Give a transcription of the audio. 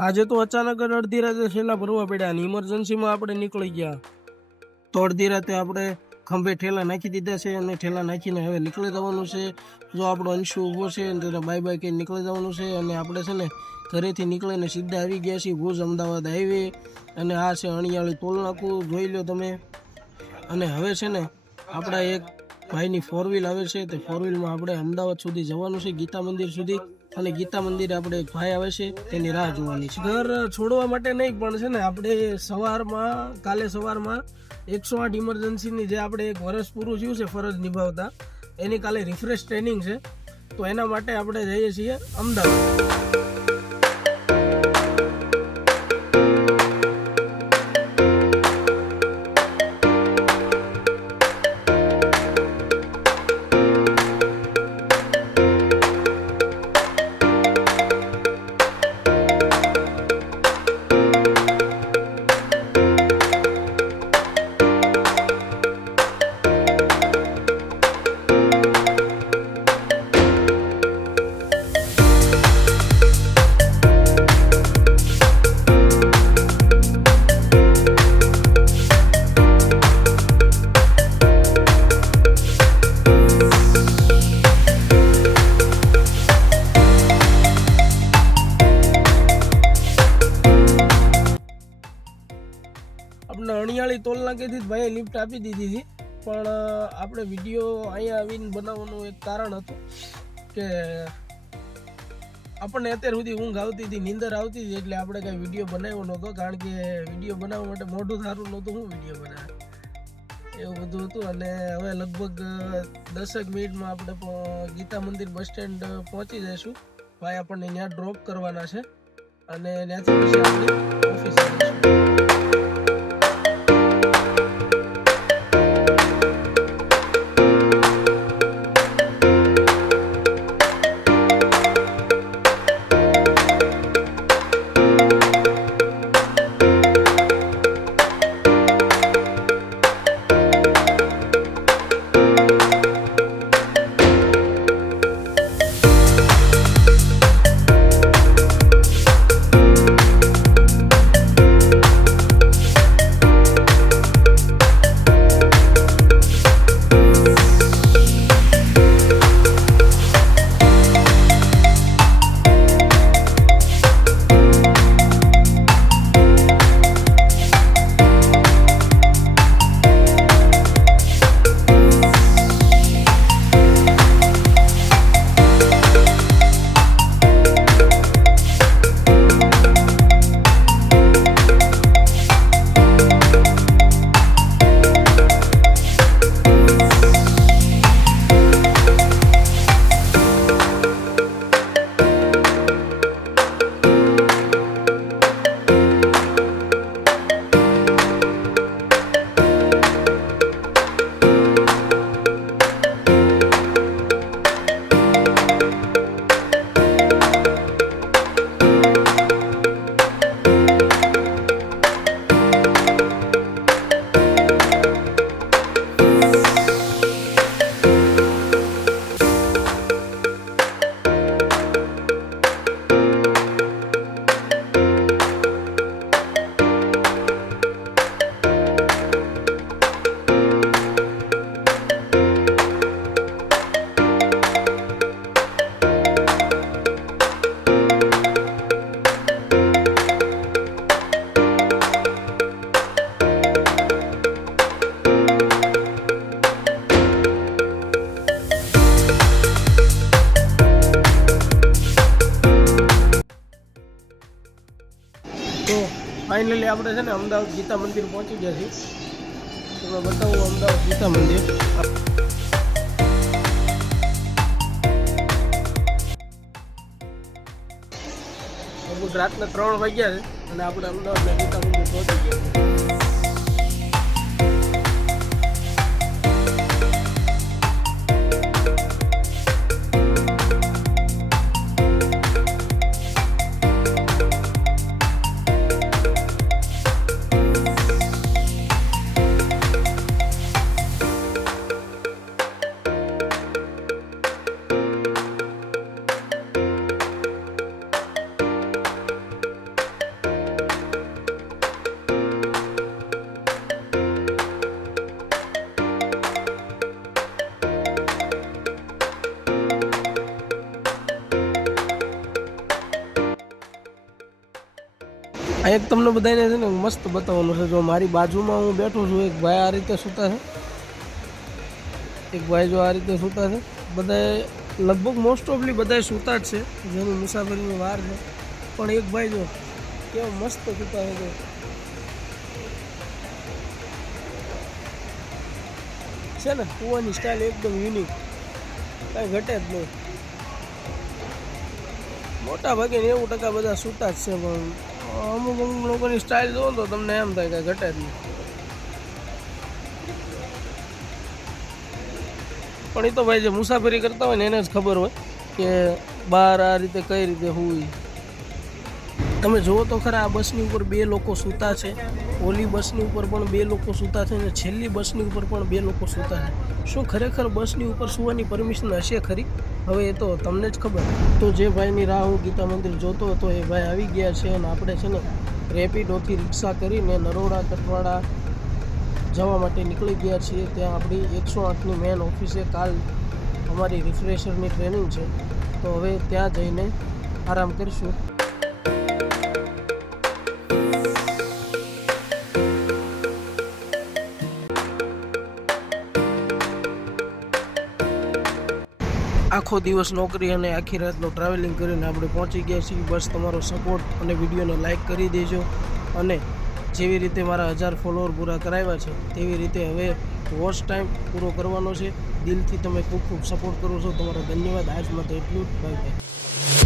આજે તો અચાનક જ અડધી રાતે છેલ્લા ભરવા પડ્યા અને ઇમરજન્સીમાં આપણે નીકળી ગયા. તો અડધી રાતે આપણે ખંભે ઠેલા નાખી દીધા છે અને ઠેલા નાખીને હવે નીકળી જવાનું છે. જો આપણો અંશુ ઊભો છે અને તેને બાય બાય કહીને નીકળી જવાનું છે. અને આપણે છે ને ઘરેથી નીકળીને સીધા આવી ગયા છીએ ભુજ અમદાવાદ હાઈવે. અને આ છે અણિયાળી ટોલ નાકું, જોઈ લો તમે. અને હવે છે ને આપણા એક ભાઈની 4 વ્હીલ આવે છે, તે 4 વ્હીલમાં આપણે અમદાવાદ સુધી જવાનું છે, ગીતા મંદિર સુધી. અને ગીતા મંદિરે આપણે એક ભાઈ આવે છે તેની રાહ જોવાની છે. ઘર છોડવા માટે નહીં, પણ છે ને આપણે કાલે સવારમાં 108 ઇમરજન્સીની જે આપણે 1 વર્ષ પૂરું થયું છે ફરજ નિભાવતા, એની કાલે રિફ્રેશ ટ્રેનિંગ છે. તો એના માટે આપણે જઈએ છીએ અમદાવાદ. આપણે અણિયાળી ટોલ નાકેથી જ ભાઈએ લિફ્ટ આપી દીધી હતી, પણ આપણે વિડીયો અહીંયા આવીને બનાવવાનું એક કારણ હતું કે આપણને અત્યાર સુધી ઊંઘ આવતી હતી, નીંદર આવતી હતી, એટલે આપણે કાંઈ વિડીયો બનાવ્યો નહોતો. કારણ કે વિડીયો બનાવવા માટે મોઢું સારું નહોતું, હું વિડીયો બનાવે એવું બધું હતું. અને હવે લગભગ 10 મિનિટમાં આપણે ગીતા મંદિર બસ સ્ટેન્ડ પહોંચી જઈશું. ભાઈ આપણને ત્યાં ડ્રોપ કરવાના છે અને ત્યાંથી પછી આપણી ઓફિસે જઈશું. તો ફાઇનલી આપણે છે ને અમદાવાદ ગીતા મંદિર પહોંચી ગયા છીએ. તમને બતાવું અમદાવાદ ગીતા મંદિર. લગભગ રાતના 3 વાગ્યા છે અને આપણે અમદાવાદના ગીતા મંદિર પહોંચી ગયા છીએ. આ એક તમને બધાને છે ને મસ્ત બતાવવાનું છે. જો મારી બાજુમાં હું બેઠો છું, એક ભાઈ આ રીતે સૂતા છે, એક ભાઈ જો આ રીતે સૂતા છે. બધા લગભગ મોસ્ટ ઓફલી બધા સૂતા જ છે, જેની મુસાફરીની વાર છે. પણ એક ભાઈ જો કેવો મસ્ત સૂતા છે. છે ને કૂવાની સ્ટાઇલ એકદમ યુનિક, કાંઈ ઘટે જ નહીં. મોટા ભાગે 90% બધા સૂતા જ છે, પણ અમુક લોકોની સ્ટાઇલ જોવો તો તમને એમ થાય કે ઘટે જ નહીં. પણ એ તો ભાઈ જે મુસાફરી કરતા હોય ને એને જ ખબર હોય કે બહાર આ રીતે કઈ રીતે હોય. તમે જુઓ તો ખરા, આ બસની ઉપર 2 લોકો સૂતા છે, ઓલી બસની ઉપર પણ 2 લોકો સૂતા છે, અને છેલ્લી બસની ઉપર પણ 2 લોકો સૂતા છે. શું ખરેખર બસની ઉપર સૂવાની પરમિશન હશે ખરી? હવે એ તો તમને જ ખબર. તો જે ભાઈની રાહ હું ગીતા મંદિર જોતો હતો એ ભાઈ આવી ગયા છે, અને આપણે છે ને રેપિડોથી રિક્ષા કરીને નરોડા કટવાડા જવા માટે નીકળી ગયા છીએ. ત્યાં આપણી 108ની મેન ઓફિસે કાલ અમારી રિફ્રેશરની ટ્રેનિંગ છે, તો હવે ત્યાં જઈને આરામ કરીશું. આખો દિવસ નોકરી અને આખી રાતનો ટ્રાવેલિંગ કરીને આપણે પહોંચી ગયા છીએ. બસ તમારો સપોર્ટ અને વિડીયોને લાઇક કરી દેજો, અને જેવી રીતે મારા 1000 ફોલોવર પૂરા કરાવ્યા છે તેવી રીતે હવે વોચ ટાઈમ પૂરો કરવાનો છે. દિલથી તમે ખૂબ ખૂબ સપોર્ટ કરો છો, તમારો ધન્યવાદ. આજ માટે એટલું. Bye bye.